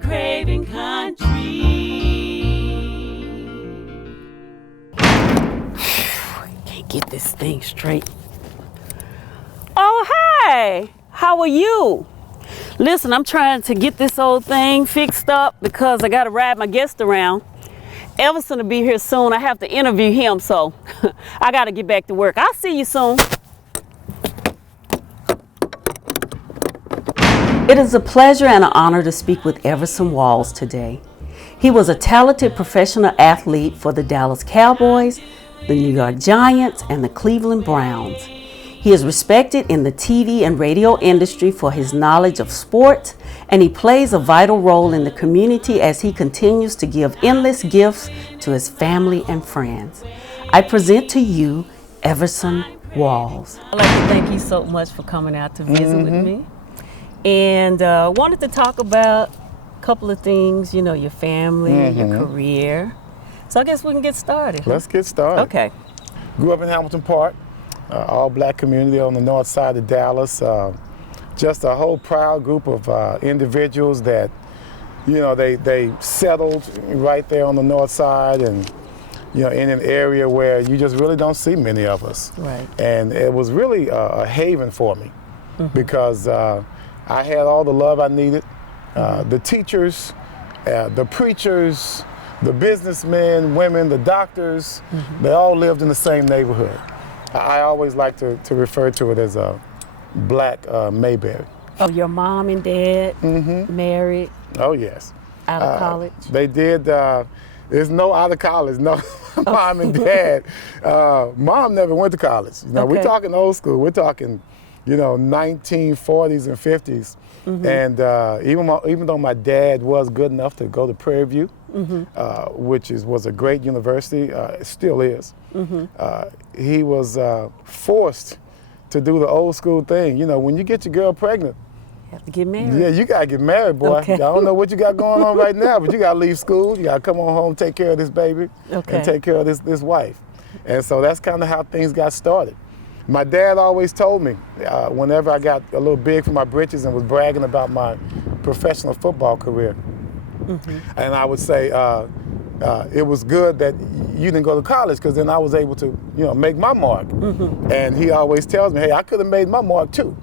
Craving country. Can't get this thing straight. Oh, hi. How are you? Listen, I'm trying to get this old thing fixed up because I got to ride my guest around. Everson will be here soon. I have to interview him, so I got to get back to work. I'll see you soon. It is a pleasure and an honor to speak with Everson Walls today. He was a talented professional athlete for the Dallas Cowboys, the New York Giants, and the Cleveland Browns. He is respected in the TV and radio industry for his knowledge of sports, and he plays a vital role in the community as he continues to give endless gifts to his family and friends. I present to you Everson Walls. I'd like to thank you so much for coming out to visit with me. And wanted to talk about a couple of things, you know, your family, your career. So I guess we can get started. Let's get started. Okay. Grew up in Hamilton Park, all black community on the north side of Dallas. Just a whole proud group of individuals that, you know, they settled right there on the north side and, you know, in an area where you just really don't see many of us. Right. And it was really a haven for me because I had all the love I needed. The teachers, the preachers, the businessmen, women, the doctors, they all lived in the same neighborhood. I always like to refer to it as a black Mayberry. Oh, your mom and dad married? Oh, yes. Out of college? They did. There's no out of college, no. Mom and dad. Mom never went to college. You know, we're talking old school. We're talking, you know, 1940s and 50s. And even though my dad was good enough to go to Prairie View, which was a great university, it still is, he was forced to do the old school thing. You know, when you get your girl pregnant, you have to get married. Yeah, you got to get married, boy. Okay. I don't know what you got going on right now, but you got to leave school. You got to come on home, take care of this baby, and take care of this wife. And so that's kind of how things got started. My dad always told me, whenever I got a little big for my britches and was bragging about my professional football career, and I would say it was good that you didn't go to college because then I was able to, you know, make my mark. And he always tells me, hey, I could have made my mark too,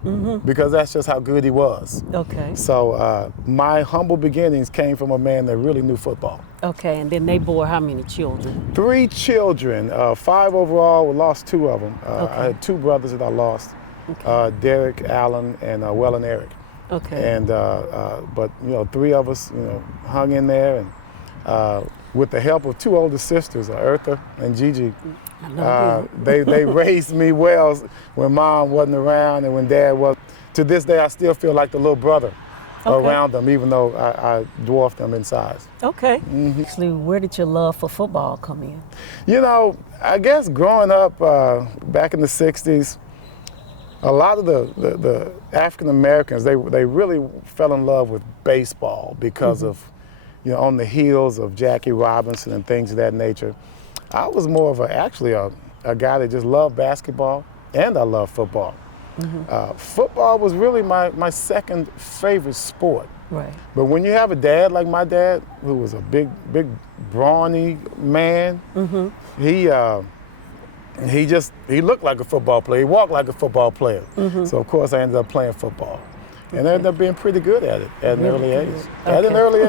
because that's just how good he was. Okay. So my humble beginnings came from a man that really knew football. Okay, and then they bore how many children? 3 children, 5 overall. We lost 2 of them. I had 2 brothers that I lost, Derek, Allen, and Wellen Eric. Okay. And but you know, 3 of us, you know, hung in there, and with the help of 2 older sisters, Eartha and Gigi, they raised me well when Mom wasn't around and when Dad was. To this day, I still feel like the little brother around them, even though I dwarfed them in size. Okay. Actually, where did your love for football come in? You know, I guess growing up back in the 60s, a lot of the African Americans, they really fell in love with baseball because of, you know, on the heels of Jackie Robinson and things of that nature. I was more of actually a guy that just loved basketball, and I loved football. Football was really my second favorite sport. Right. But when you have a dad like my dad, who was a big, brawny man, he looked like a football player. He walked like a football player. So of course I ended up playing football, and I ended up being pretty good at it at an early age. At an early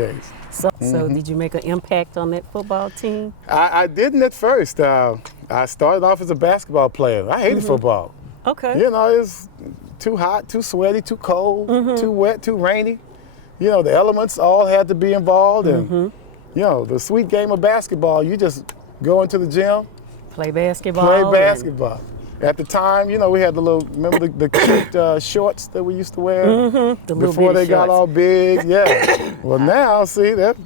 age. So did you make an impact on that football team? I didn't at first. I started off as a basketball player. I hated football. Okay. You know, it's too hot, too sweaty, too cold, too wet, too rainy. You know, the elements all had to be involved, and you know, the sweet game of basketball, you just go into the gym, play basketball. At the time, you know, we had remember the cute shorts that we used to wear before they got all big. Yeah. Well, now, see, that,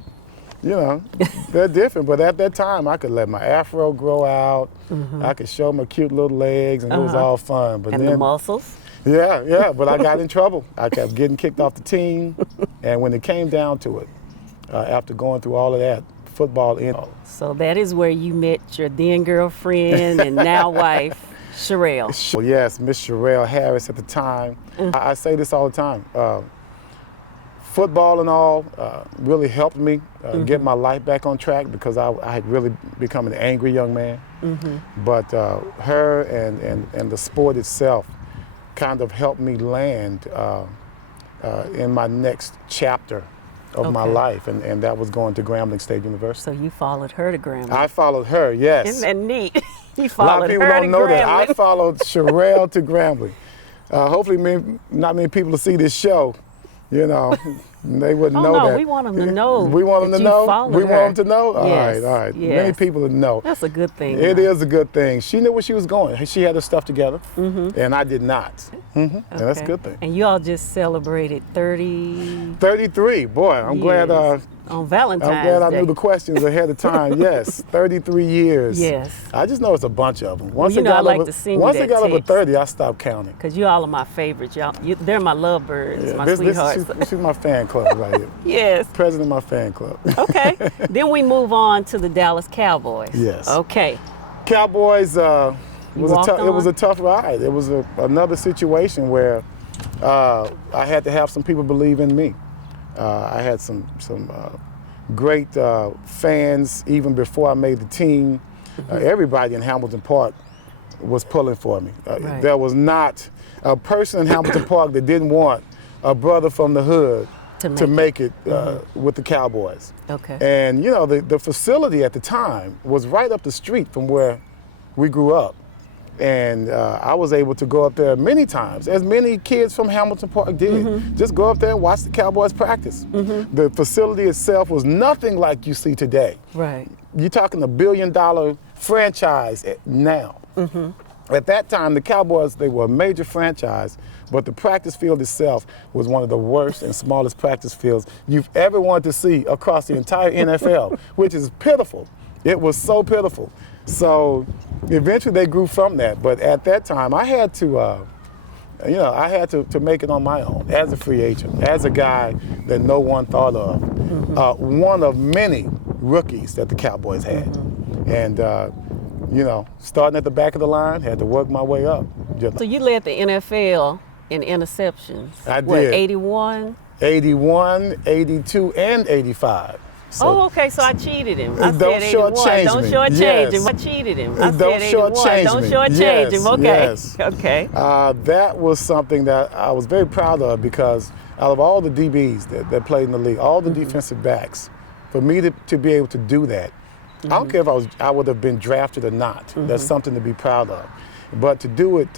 you know, they're different. But at that time, I could let my afro grow out. I could show my cute little legs, and it was all fun. But and then, the muscles. Yeah. But I got in trouble. I kept getting kicked off the team, and when it came down to it, after going through all of that, football ended. So that is where you met your then girlfriend and now wife, Sherelle. Yes, Miss Sherelle Harris at the time. I say this all the time. football and all really helped me get my life back on track because I had really become an angry young man. But her and the sport itself kind of helped me land in my next chapter of my life, and that was going to Grambling State University. So you followed her to Grambling. I followed her, yes. Isn't that neat? You A lot of followed people her don't to know that. Grambling. I followed Sherelle to Grambling. Hopefully not many people will see this show. You know, they wouldn't know that. We want them to know. We want them to know? We want them to know? Yes. All right. Yes. Many people would know. That's a good thing. It is a good thing. She knew where she was going. She had her stuff together, and I did not. And that's a good thing. And you all just celebrated 30... 33. Boy, I'm glad. On Valentine's I'm glad I Day. knew the questions ahead of time. Yes, 33 years. Yes. I just know it's a bunch of them. Once you know, I like over, to sing once that it got over text. 30, I stopped counting. Because you all are my favorites. They're my lovebirds, my sweethearts. She's my fan club right here. Yes. President of my fan club. Okay. Then we move on to the Dallas Cowboys. Yes. Okay. Cowboys it was on? a tough ride. It was another situation where I had to have some people believe in me. I had some great fans even before I made the team. Everybody in Hamilton Park was pulling for me. Right. There was not a person in Hamilton Park that didn't want a brother from the hood to make it with the Cowboys. Okay. And you know, the facility at the time was right up the street from where we grew up. And I was able to go up there many times, as many kids from Hamilton Park did. Just go up there and watch the Cowboys practice. The facility itself was nothing like you see today. Right. You're talking $1 billion franchise now. At that time, the Cowboys, they were a major franchise, but the practice field itself was one of the worst and smallest practice fields you've ever wanted to see across the entire NFL, which is pitiful. It was so pitiful. So eventually they grew from that, but at that time I had to, I had to make it on my own as a free agent, as a guy that no one thought of, one of many rookies that the Cowboys had, and starting at the back of the line, had to work my way up. So you led the NFL in interceptions. I did. What, 81? 81, 82, and 85. So, okay, so I cheated him. I don't said 81. shortchange Don't me. shortchange Yes. him. I cheated him. I Don't said 81. shortchange Don't me. shortchange Yes, him. Okay. yes. Okay. That was something that I was very proud of because out of all the DBs that played in the league, all the defensive backs, for me to be able to do that, I don't care if I would have been drafted or not. That's something to be proud of. But to do it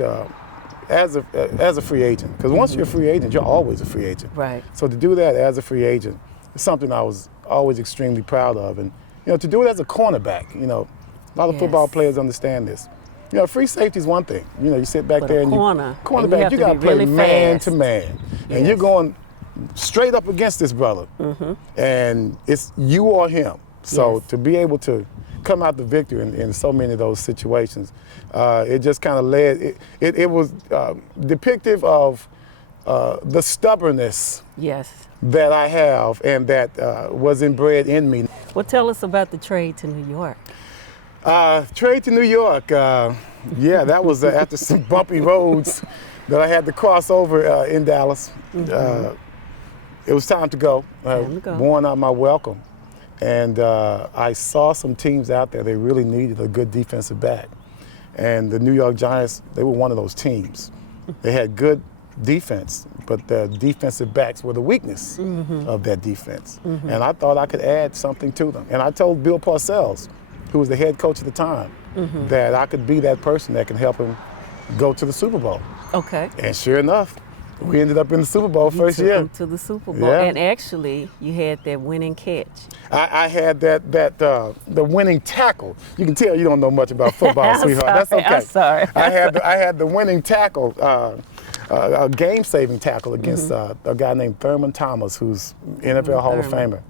as a free agent, because once you're a free agent, you're always a free agent. Right. So to do that as a free agent is something I was always extremely proud of. And to do it as a cornerback, a lot of football players understand this. Free safety is one thing. You sit back there and cornerback, you got to play really man to man, and you're going straight up against this brother, and it's you or him. So to be able to come out the victor in so many of those situations, it just kind of led. It was depictive of the stubbornness that I have and that was inbred in me. Well, tell us about the trade to New York. Trade to New York, that was after some bumpy roads that I had to cross over in Dallas. It was time to go. Worn out my welcome. And I saw some teams out there, they really needed a good defensive back. And the New York Giants, they were one of those teams. They had good defense, but the defensive backs were the weakness of that defense. And I thought I could add something to them. And I told Bill Parcells, who was the head coach at the time, that I could be that person that can help him go to the Super Bowl. Okay. And sure enough, we ended up in the Super Bowl first year. To the Super Bowl, and actually, you had that winning catch. I had the winning tackle. You can tell you don't know much about football, sweetheart. That's okay. I'm sorry. I had the winning tackle, a game-saving tackle against a guy named Thurman Thomas, who's NFL Hall of Famer.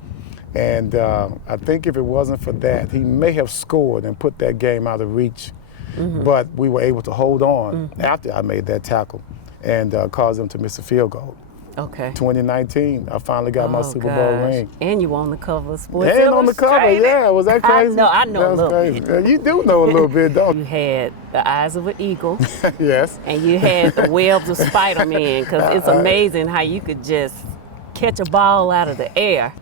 And I think if it wasn't for that, he may have scored and put that game out of reach. But we were able to hold on after I made that tackle and caused them to miss a field goal. Okay. 2019, I finally got my Super Bowl ring. And you were on the cover of Sports And on the cover, yeah. Was that crazy? I know that a little crazy. bit. You do know a little bit, don't you? You had the eyes of an eagle. Yes. And you had the webs of Spider-Man, because it's amazing how you could just catch a ball out of the air?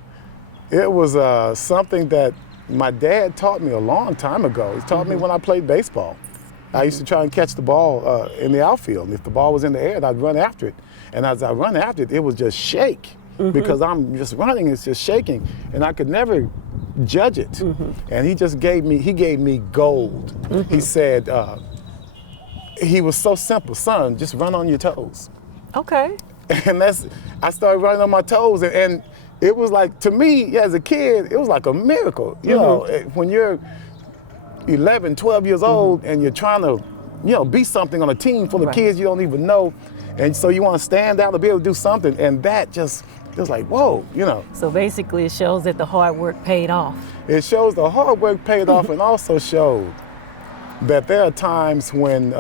It was something that my dad taught me a long time ago. He taught me when I played baseball. I used to try and catch the ball in the outfield. If the ball was in the air, I'd run after it. And as I run after it, it would just shake because I'm just running, it's just shaking. And I could never judge it. And he just gave me gold. He said, he was so simple, son, just run on your toes. Okay. And I started running on my toes, and it was like, to me, as a kid, it was like a miracle. You know, when you're 11, 12 years old and you're trying to, be something on a team full of kids you don't even know, and so you want to stand out to be able to do something, and that just, it was like, whoa, So basically it shows that the hard work paid off. It shows the hard work paid off, and also showed that there are times when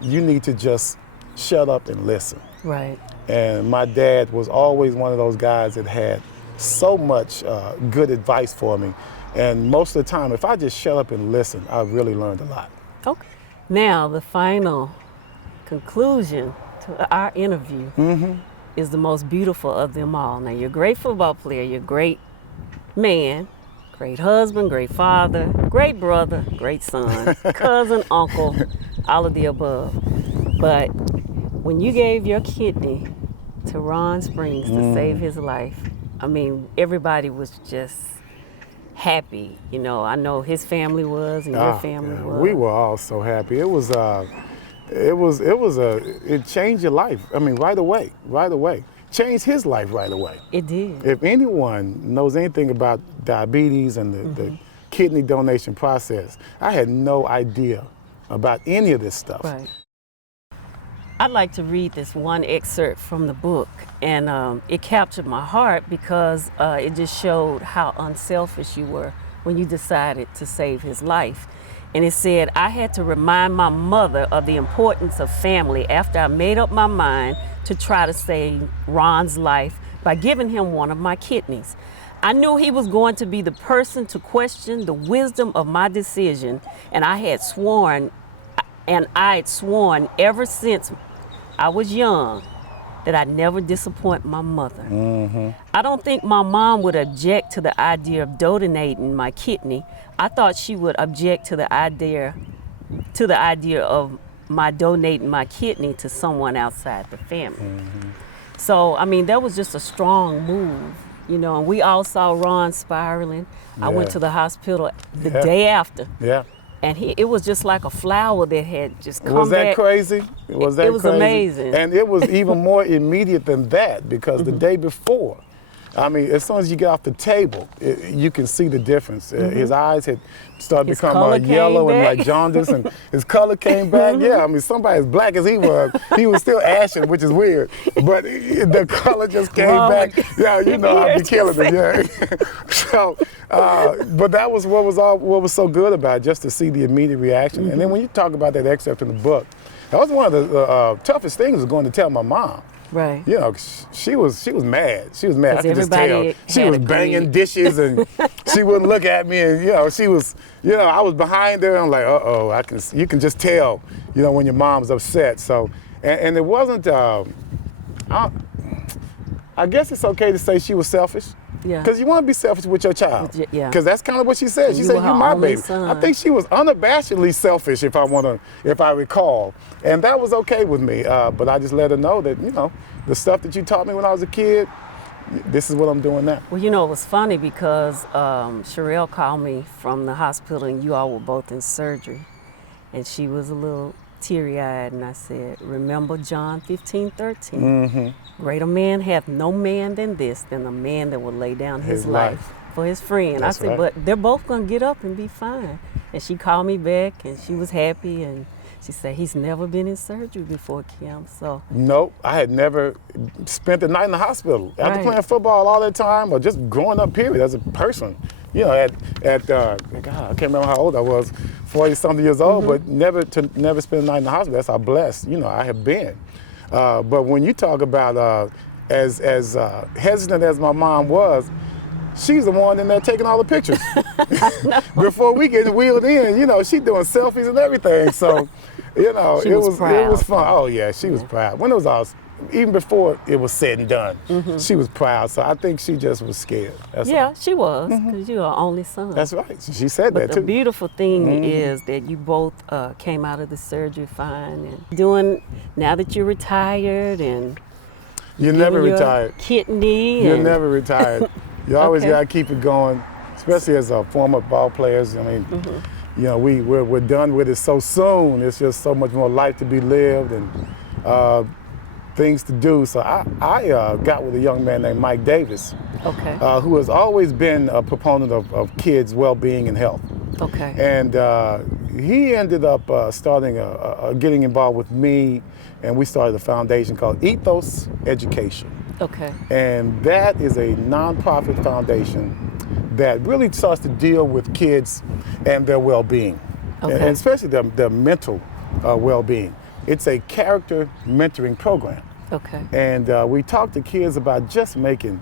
you need to just shut up and listen. Right. And my dad was always one of those guys that had so much good advice for me. And most of the time, if I just shut up and listen, I really learned a lot. Okay. Now, the final conclusion to our interview is the most beautiful of them all. Now, you're a great football player, you're a great man, great husband, great father, great brother, great son, cousin, uncle, all of the above. But when you gave your kidney to Ron Springs to save his life, I mean, everybody was just happy. I know his family was, and your family was. We were all so happy. It changed your life. I mean, right away. Changed his life right away. It did. If anyone knows anything about diabetes and the kidney donation process, I had no idea about any of this stuff. Right. I'd like to read this one excerpt from the book, and it captured my heart because it just showed how unselfish you were when you decided to save his life. And it said, I had to remind my mother of the importance of family after I made up my mind to try to save Ron's life by giving him one of my kidneys. I knew he was going to be the person to question the wisdom of my decision, and I had sworn ever since I was young that I'd never disappoint my mother. I don't think my mom would object to the idea of donating my kidney. I thought she would object to the idea of my donating my kidney to someone outside the family. So, I mean, that was just a strong move, and we all saw Ron spiraling. I went to the hospital the day after. And it was just like a flower that had just come back. Was that crazy? It was crazy. Amazing. And it was even more immediate than that, because the day before, I mean, as soon as you get off the table, you can see the difference. His eyes had started becoming yellow and like jaundice, and his color came back. Yeah, I mean, somebody as black as he was still ashen, which is weird. But the color just came back. Yeah, I'd be killing it. Yeah. So, but that was what was so good about it, just to see the immediate reaction. And then when you talk about that excerpt in the book, that was one of the toughest things, was going to tell my mom. Right. She was mad. She was mad. I could just tell. She was banging agreed. Dishes, and she wouldn't look at me. And she was, I was behind her. And I'm like, uh-oh. You can just tell, when your mom's upset. So, and it wasn't. I guess it's okay to say she was selfish. Yeah. Because you want to be selfish with your child. Yeah. Because that's kind of what she said. She said, "You're my baby." Son. I think she was unabashedly selfish, if I recall, and that was okay with me. But I just let her know that the stuff that you taught me when I was a kid, this is what I'm doing now. Well, it was funny because Sherelle called me from the hospital, and you all were both in surgery, and she was a little teary-eyed, and I said, "Remember John 15:13. Greater man hath no man than a man that will lay down his life for his friend." That's I said, right. "But they're both gonna get up and be fine." And she called me back, and she was happy, and she said, "He's never been in surgery before, Kim." So nope, I had never spent the night in the hospital after playing football all that time, or just growing up. Period, as a person. God, I can't remember how old I was, 40-something years old, but never spend a night in the hospital. That's how blessed, I have been. But when you talk about as hesitant as my mom was, she's the one in there taking all the pictures. Before we get wheeled in, she's doing selfies and everything. So You know, She it was was proud. fun. Oh yeah, she was proud. When it was all, even before it was said and done, she was proud. So I think she just was scared. That's Yeah, all. she was, because you're her only son. That's right. She said But that the too. beautiful thing is that you both came out of the surgery fine and doing, now that you're retired and You're doing never your retired. kidney. You're and, never retired. You always Okay. got to keep it going, especially as a former ball players. I mean, you know, we're done with it so soon. It's just so much more life to be lived and things to do. So I got with a young man named Mike Davis, Okay. who has always been a proponent of kids' well-being and health. Okay. And he ended up starting getting involved with me, and we started a foundation called Ethos Education. Okay. And that is a nonprofit foundation that really starts to deal with kids and their well-being, Okay. and especially their mental well-being. It's a character mentoring program. Okay. And we talk to kids about just making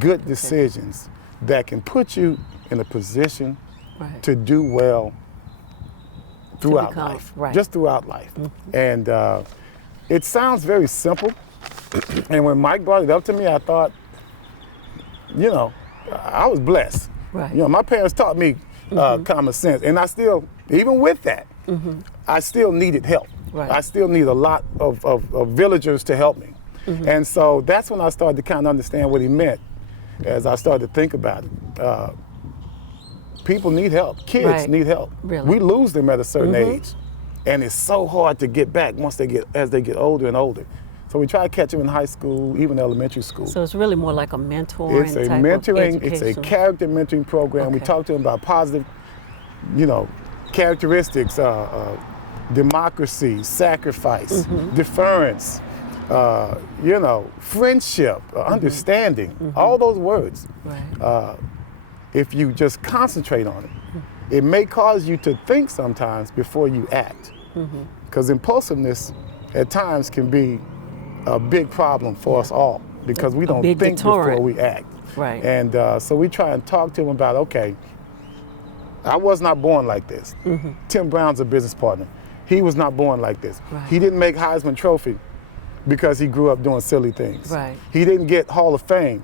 good decisions that can put you in a position Right. to do well throughout become- life, right. just throughout life. And it sounds very simple. And when Mike brought it up to me, I thought, you know, I was blessed. Right. You know, my parents taught me common sense, and I still, even with that, I still needed help. Right. I still need a lot of villagers to help me. And so that's when I started to kind of understand what he meant as I started to think about it. People need help. Kids Right. need help. Really. We lose them at a certain age, and it's so hard to get back as they get older and older. So we try to catch them in high school, even elementary school. So it's really more like a mentoring It's a type mentoring, of it's a education. character mentoring program. We Okay. talk to them about positive, you know, characteristics, democracy, sacrifice, deference, you know, friendship, understanding, all those words. Right. If you just concentrate on it, it may cause you to think sometimes before you act. Because impulsiveness at times can be a big problem for us all because we don't big think deterrent. before we act. Right. And so we try and talk to them about, okay, I was not born like this. Tim Brown's a business partner. He was not born like this. Right. He didn't make Heisman Trophy because he grew up doing silly things. Right. He didn't get Hall of Fame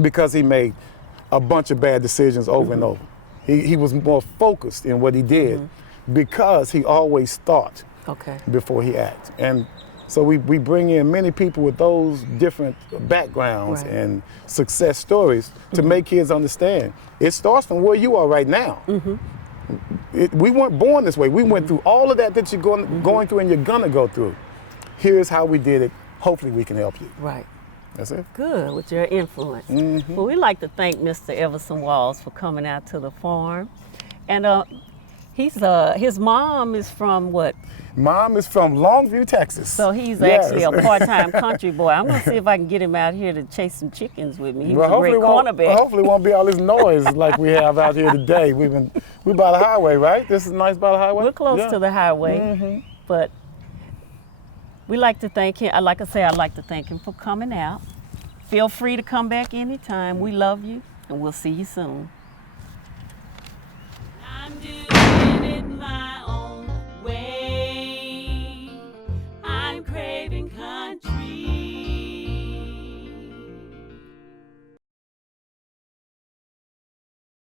because he made a bunch of bad decisions over and over. He was more focused in what he did because he always thought Okay. before he acted. And so we bring in many people with those different backgrounds Right. and success stories to make kids understand. It starts from where you are right now. We weren't born this way. We went through all of that you're going through and you're gonna go through. Here's how we did it. Hopefully we can help you. Right. That's it. Good, with your influence. Well, we'd like to thank Mr. Everson Walls for coming out to the farm. And his mom is from what? Mom is from Longview, Texas. So he's Yes. actually a part-time country boy. I'm gonna see if I can get him out here to chase some chickens with me. He was Well, a great cornerback. hopefully won't be all this noise like we have out here today. We're by the highway, right? This is nice by the highway? We're close Yeah. to the highway, but we like to thank him. Like I say, I'd like to thank him for coming out. Feel free to come back anytime. We love you, and we'll see you soon.